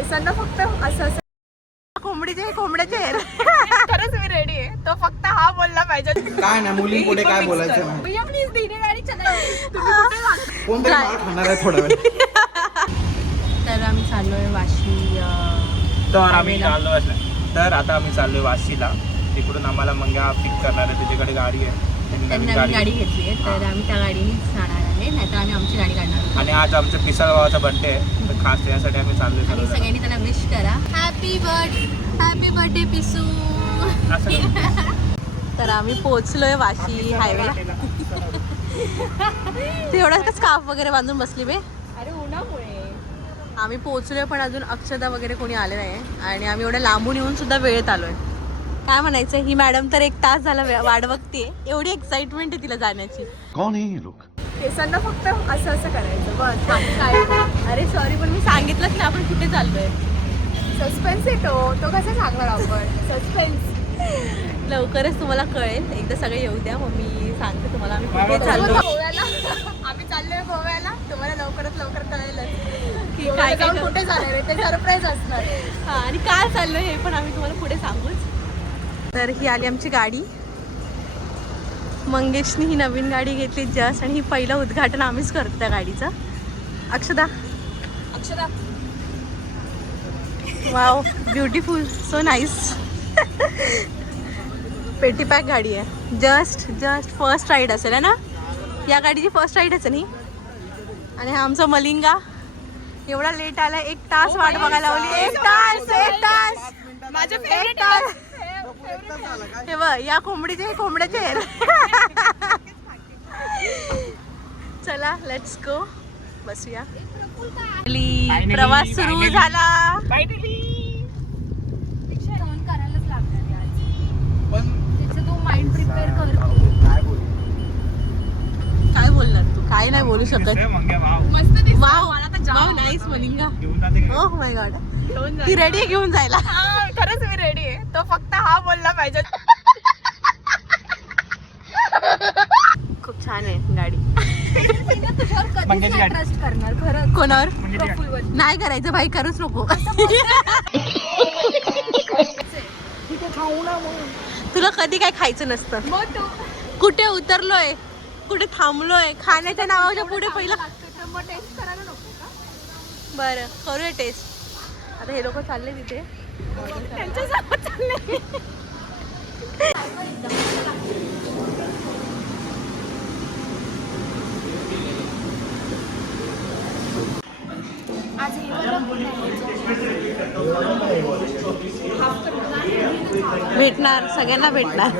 केसांना फक्त असं असं कोंबड्याचे हेर. खरंच मी रेडी आहे. तो फक्त हा बोलला पाहिजे. काय नाही मुली पुढे काय बोलायचं नाही. भैया प्लीज धीरे गाडी चलायची. कोणतरी मार खाणार आहे थोडा वेळ. तर आम्ही चाललोय वाशी. तर आता आम्ही चाललोय वाशीला. तिकडून आम्हाला मंग्या पिक करणार आहे. त्याच्याकडे गाडी आहे. त्यांनी नवीन गाडी घेतली आहे तर आम्ही त्या गाडीनेच जाणार आहे. नाहीतर आम्ही आमची गाडी काढणार. आणि आज आमच्या पिसाळ भावाचा बर्थडे आहे. तर खास त्यासाठी आम्ही चाललोय. आणि सगळ्यांनी त्यांना विश करा. Happy birthday Pisu. तर आम्ही पोहोचलोय वाशी हायवेला. ते एवढं का स्कार्फ वगैरे बांधून बसली बे. अरे उन्हामुळे आम्ही पोहोचलोय पण अजून अक्षदा वगैरे कोणी आले नाही. आणि आम्ही एवढ्या लांबून येऊन सुद्धा वेळेत आलोय. काय म्हणायचं ही मॅडम तर 1 तास झाला वाट बघते. एवढी एक्साइटमेंट आहे तिला जाण्याची. कोण आहे हे लोक? केसांना फक्त असं असं करायचं बस. काय अरे सॉरी पण मी सांगितलंच ना आपण कुठे चाललोय. सस्पेन्स येतो तो कसा सांगणार आपण. सस्पेन्स लवकरच तुम्हाला कळेल. एकदा सगळे येऊ द्या मग मी सांगते तुम्हाला आम्ही कुठे चाललो. गोव्याला आम्ही चाललोय गोव्याला. तुम्हाला लवकरात लवकर कळेलच की काय काय कुठे जाणार आहे. ते सरप्राईज असणार. हां आणि काय चाललोय हे पण आम्ही तुम्हाला पुढे सांगूच. तर ही आली आमची गाडी. मंगेशनी ही नवीन गाडी घेतली जस्ट. आणि ही पहिलं उद्घाटन आम्हीच करतो त्या गाडीचं. अक्षदा वाव ब्युटिफुल सो नाईस. पेटी पॅक गाडी आहे. जस्ट फर्स्ट राईड असेल है ना. या गाडीची फर्स्ट राईड असेल ही. आणि हा आमचा मलिंगा एवढा लेट आला. 1 तास वाट बघायला लावली. 1 तास माझ्या फेवरेट. हे बघ या कोंबड्याचे हेर. चला लेट्स गो बसूया. प्रवास सुरू झाला. काय बोलणार तू. काय नाही बोलू शकत. Wow nice Malinga. Oh my God. ती रेडी आहे घेऊन जायला. खरंच मी रेडी आहे. तो फक्त हा बोलला पाहिजे. खूप छान आहे गाडी. ट्रस्ट करणार खरं. कोणावर नाही करायचं भाई. करूच नको. तुला कधी काय खायचं नसतं. कुठे उतरलोय कुठे थांबलोय खाण्याच्या नावाच्या पुढे पहिलं बरं करूया टेस्ट. आता हे लोक चालले तिथे. भेटणार सगळ्यांना भेटणार.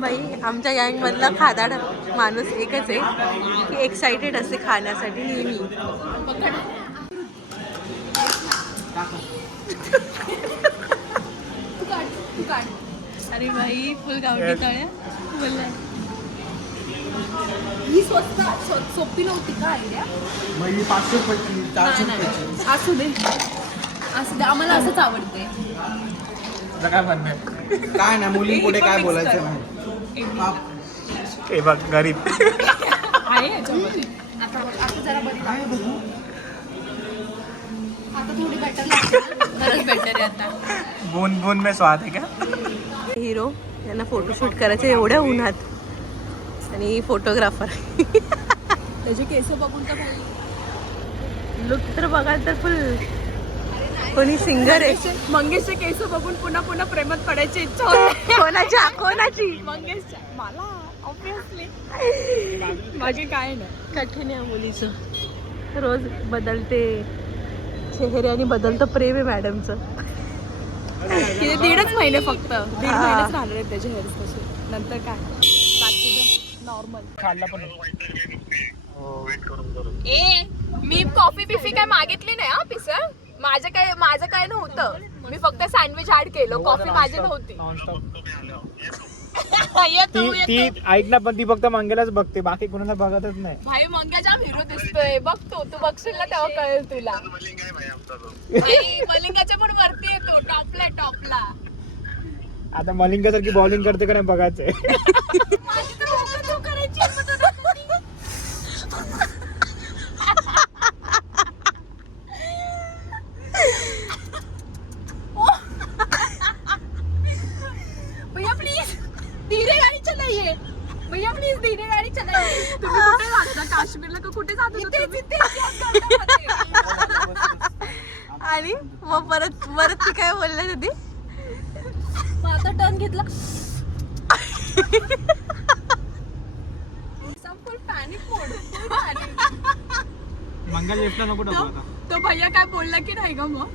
बाई आमच्या गँग मधला खादाड माणूस एकच आहे की एक्साइटेड असते खाण्यासाठी नेहमी. अरे बाई फुल गावठी तळ्या बोलला. ही सोपी नव्हती का आयडिया. 500 रुपयाची 400 रुपयाची. असू दे आम्हाला असंच आवडते. काय नाही मुली पुढे काय बोलायचं नाही. हे बघ गरीब आहे आता जरा बरी आता थोडी बेटर लागते. बेटर आहे आता. बून में स्वाद है क्या. हिरो यांना फोटोशूट करायचं एवढ्या उन्हात. आणि फोटोग्राफर त्याचे केस बघून तर लुक तर बघाल तर फुल. कोणी सिंगर आहे. मंगेशचे केस बघून पुन्हा प्रेमात पडायची इच्छा होते. कोणाची मंगेशच्या. मला ऑब्विसली माझी काय नाही. कठीण आहे मुलीचं. रोज बदलते चेहरे आणि बदलतं प्रेम आहे मॅडमचं. 1.5 महिने फक्त 1.5 महिनेच राहणार आहेत त्याचे हेअर्स तसे. नंतर काय बाकी नॉर्मल. खाल्ला पण मी कॉफी बिफी काय मागितली नाही हा पिसळ. माझं काय नव्हतं. मी फक्त सँडविच ऍड केलं. कॉफी माझी नव्हती. ती ऐक ना पण ती फक्त मंग्यालाच बघते बाकी कोणाला बघतच नाही. भाई मंग्या जाम हिरो दिसतोय. बघतो तू बघशील ना तेव्हा कळेल तुला. मलिंगाच्या पण वरती येतो. टॉपला आता मलिंगासारखी बॉलिंग करते का नाही बघायचंय. आणि मग परत ती काय बोलल्या होती आता टर्न घेतला मंगल लेफ्टला नको टाकू आता. तो भैया काय बोलला की नाही ग मग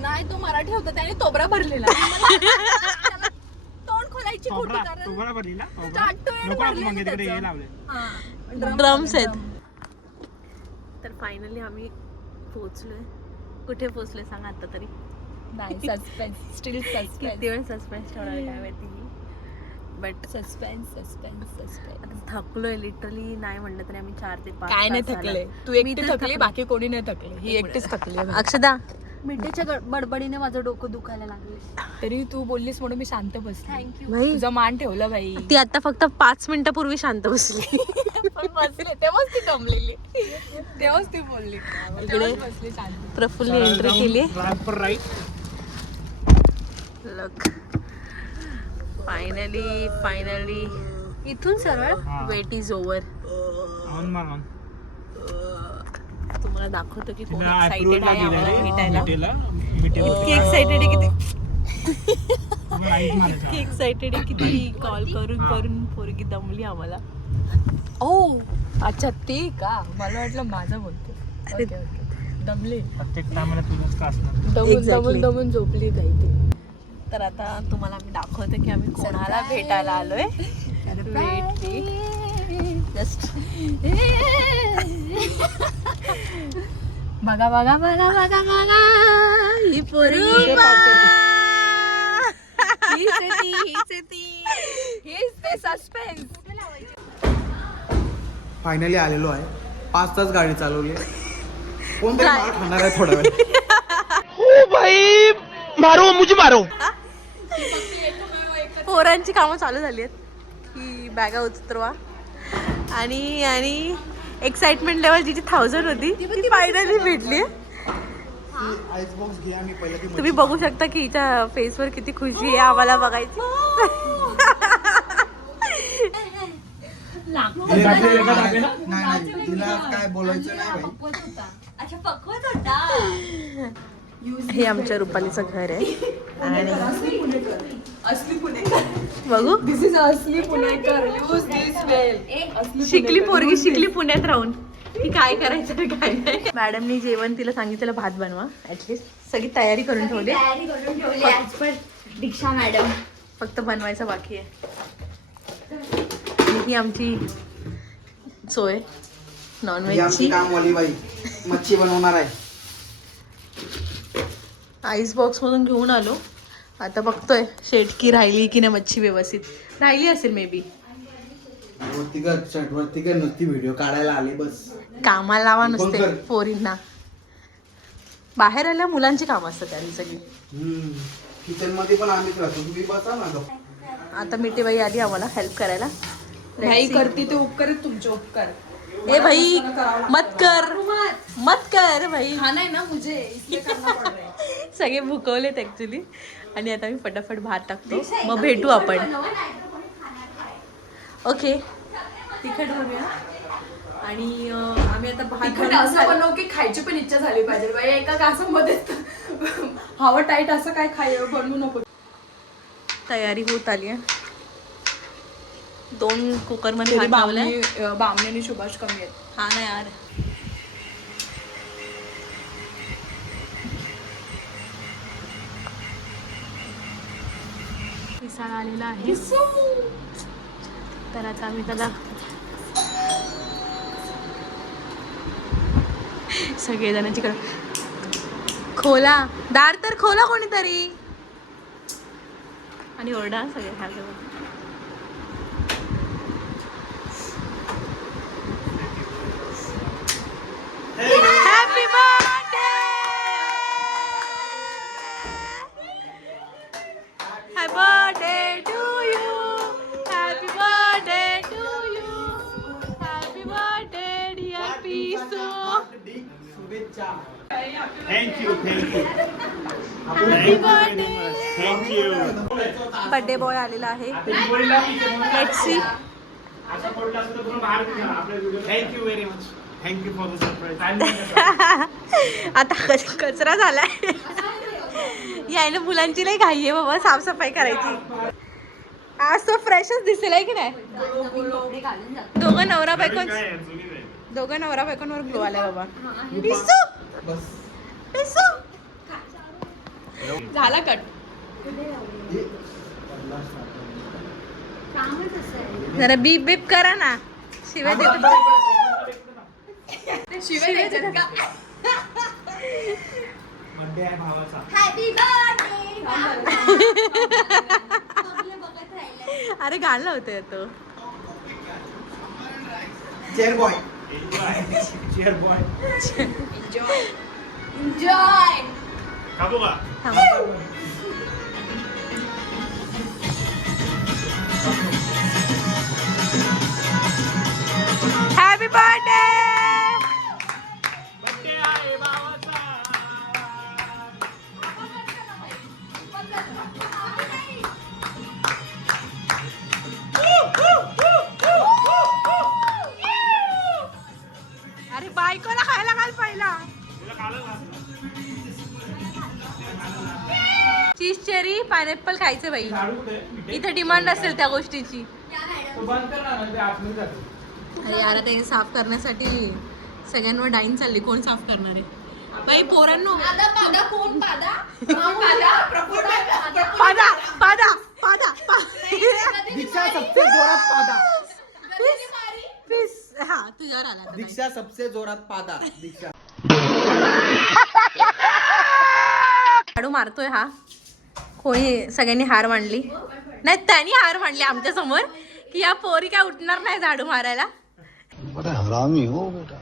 नाही तो मराठी होता त्याने तोबरा भरलेला त्याला तोंड खोलायची खोटी कारण तोबरा भरलेला नको मग तिकडे हे लावले. ड्रम्स आहेत. तर फायनली आम्ही पोहोचलोय. कुठे पोहोचलोय सांगा आता तरी. नाही सस्पेन्स स्टील सस्पेन्स किती वेळ सस्पेन्स ठेवणार काय माहिती. बट सस्पेन्स थकलोय लिटरली. नाही म्हणलं तरी आम्ही 4 ते 5 काय नाही तास थकले झालं. तू मी एकटी तर थकली थकले. बाकी कोणी नाही थकले ही एकटीच थकली अक्षदा मिठीच्या बडबडीने माझं डोकं दुखायला लागले तरी तू बोललीस म्हणून मी शांत बसली थँक्यू भाई. तुझा मान ठेवला बाई ती आता फक्त 5 मिनिटापूर्वी शांत बसली. पण बसले तेव्हाच ती दमलेली तेव्हाच ती बोलली इकडे बसली शांत प्रफुल्ली एंट्री केली. राईट. लक फायनली इथून सरळ वेट इज ओव्हर. तुम्हाला दाखवतो की कोण एक्साइटेड आहे आम्हाला भेटायला. इतकी एक्साइटेड आहे इतकी एक्साइटेड आहे की ती कॉल करून पोरगी दमली आम्हाला. ओ अच्छा ते का मला वाटलं माझं बोलते ओके दमली प्रत्येक टायमाला तुलाच का असणार. Exactly. दमून झोपली काही ते तर आता तुम्हाला आम्ही दाखवतो की आम्ही कोणाला भेटायला आलोय. जस्ट बघा ही पोरगी हेच ते सस्पेन्स फायनली आलेलो आहे. 5 तास गाडी चालवली. कोणतरी मार खाणार आहे थोडा वेळ. पोरांची कामं चालू झाली आहेत की बॅगा उतरवा आणि एक्साइटमेंट लेवल जिची 1000 होती ती फायनली भेटली. आईस बॉक्स घे आणि पहिलं ती तुम्ही बघू शकता की हिच्या फेसवर किती खुशी आहे आम्हाला बघायची. नाही तिला काय बोलायचं नाही बाई. हे आमच्या रुपालीचं घर आहे आणि असली पुणेकर बघू दिस इज असली पुणेकर यूज दिस वेल शिकली पोरगी शिकली पुण्यात राहून की काय करायचं आणि काय नाही. मॅडमनी जेवण तिला सांगितलं भात बनवा. ऍटलीस्ट सगळी तयारी करून ठेवली. दीक्षा मॅडम फक्त बनवायचं बाकी आहे. ही आमची सोय ही आमची नॉनव्हेजची. कामवाली बाई मच्छी बनवणार आहे. आईस बॉक्स मधून घेऊन आलो. आता बघतोय शेटकी राहिली की नाही मच्छी. व्यवस्थित राहिली असेल मे बी. वरती कर नुसती व्हिडिओ काढायला आली बस. कामाला लावा कोण नुसते कर? पोरींना. बाहेर आल्या मुलांची कामं असतात त्यांनी सगळी. किचन मध्ये पण आम्हीच राहतो. तुम्ही बसा ना गं. आता मिठीबाई आली आम्हाला हेल्प करायला. नाही करते ते उपकार आहेत तुमचे उपकार ए भाई मत कर भाई. खाना है ना मुझे इसलिए करना पड़ रहा है. सगळे भुकवलेत ऍक्च्युली. आणि आता मी फटाफट भात टाकतो मग भेटू आपण. ओके तिखट बनवूया. आणि आम्ही आता भात तिखट असं बनव की खायची पण इच्छा झाली पाहिजे बाई. एका घासामध्ये हवा टाईट असं काय बनवू नको. तयारी होत आली आहे. 2 कुकरमध्ये भात लावलाय. बामणी आणि सुभाष कमी आहेत. हा ना यार. पिसाळ आलेला आहे तर आता आम्ही त्याला सगळेजण तिकडं खोला दार तर खोला कोणीतरी आणि ओरडा सगळे happy birthday happy birthday to you happy birthday to you happy birthday dear Pisu. Thank you birthday boy आलेला आहे. Let's see. Thank you very much. Thank you for the surprise. आता कचरा झालाय. यायला मुलांची लई घाई आहे बाबा साफसफाई करायची. आज तो फ्रेशच दिसेल आहे की नाही. दोघं नवरा बायकोंवर ग्लो आलाय बाबा. पिसू पिसू झाला कट. जरा बीप बीप करा ना. शिवाय देतो. शिवाय द्यायच्यात का? बर्थडे आहे भावाचा. अरे गाणं लावतोय तो. Chair boy. Cheer boy. Enjoy. खाबो का? Happy birthday. बर्थडे आहे भावाचा. अरे बायकोला खायला घाल पहिला. तुला खाल्लं ना? चीज चेरी पायनॅपल खायचं बाई. झाडू कुठे? इथे डिमांड असेल त्या गोष्टीची. तो बंद कर ना, ते आतमध्ये जातो. अरे यार ते साफ करण्यासाठी सगळ्यांवर डाईन चालली. कोण साफ करणार आहे बाई. पोरांनो पादा कोण पादा? पादा प्रफुल्ल पादा पादा पादा दीक्षा सबसे जोरात पादा. प्लीज हा तुझ्यावर आला आता. दीक्षा सबसे जोरात पादा. दीक्षा झाडू मारतोय हा. कोणी सगळ्यांनी हार मांडली नाही. त्यांनी हार मांडली आमच्या समोर की या पोरी काय उठणार नाही झाडू मारायला. हरामी हो बेटा.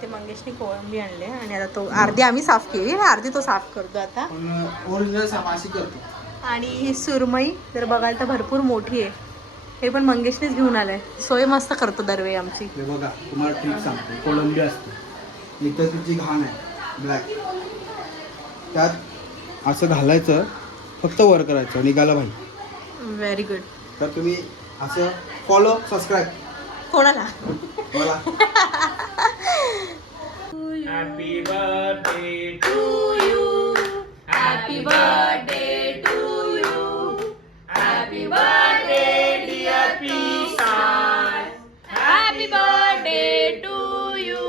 ते मंगेशने कोळंबी आणले आणि आता तो अर्धी आम्ही साफ केली आणि अर्धी तो साफ करतो आता. ओरिजिनल सामाशी करतो. आणि ही सुरमई जर बघायला तर भरपूर मोठी आहे. हे पण मंगेशनेच घेऊन आलंय. सोय मस्त करतो दरवेळी आमची. हे बघा तुम्हाला ट्रिक सांगतो. कोळंबी असते इथं तिची घाण आहे ब्लॅक. त्यात असं घालायचं फक्त वर करायचं निघाला भाई. Very good. तर तुम्ही असं फॉलो सबस्क्राईब कोणाला मला. Happy birthday to happy birthday to you. Happy birthday dear पीसार. Happy birthday to you.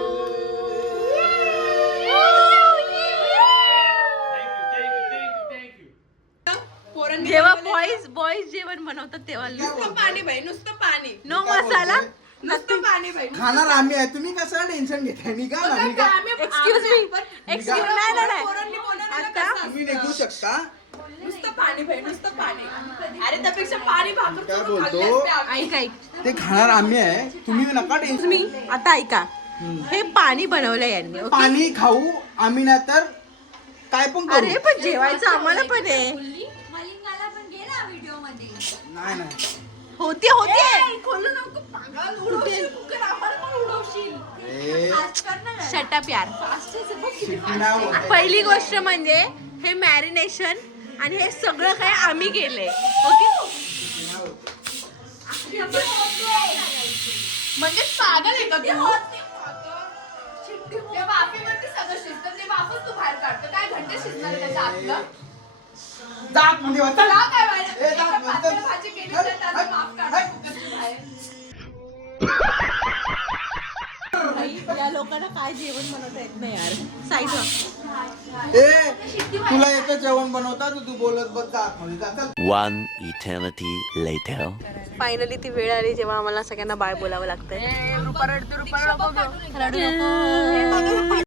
Thank you. जेव्हा बॉईज जेवण बनवतात तेव्हा नुसतं पाणी बाई, नुसतं पाणी. नो मसाला. नुसतं पाणी बाई. खाणार आम्ही आहे. तुम्ही कसं टेन्शन घेताय. निघा ना निघा. एक्सक्यूज मी एक्सक्यूज नाही नाही नाही. पोरांनी बोलायला आता तुम्ही निघू शकता. नुसतं पाणी बाई, नुसतं पाणी. अरे त्यापेक्षा पाणी भाकर काय चुरून खाल्ली बोलतो? असते आम्ही. ऐक ऐक ते खाणार आम्ही आहे. तुम्ही नका टेन्शन. मी आता ऐका. हे पाणी बनवलं यांनी. ओके? पाणी खाऊ आम्ही नाही तर काय पण अरे करू. पण जेवायचं आम्हाला पण आहे. मलिंगाला पण घे ना व्हिडिओ मध्ये. नाही नाही होते होते. खोलू नको पागल. उडवशील कुकर, आम्हाला पण उडवशील. ए, शटअप यार. शिट्टी नाही होत. पहिली गोष्ट म्हणजे हे मॅरिनेशन आणि हे सगळं काय आम्ही केलंय. ओके म्हणजे पागल आहे का तू? त्या वाफेवरती सगळं शिजतं. ते वाफच तू बाहेर काढतो. काय घंटे शिजणार आहे त्याच्या आतलं? जात मध्ये वाचा. तुला काय माहिती? ए, जात एका मध्ये. पातळ भाजी केली तर त्याचं वाफ काढा कुकरच्या बाहेर. या लोकांना काय जेवण बनवता येत नाही यार. साईडला ए तुला येतं जेवण बनवता तर तू बोलत बस जात मध्ये जा. चल. One eternity later. फायनली ती वेळ आली जेव्हा आम्हाला सगळ्यांना बाय बोलावं लागतंय. रडू नको.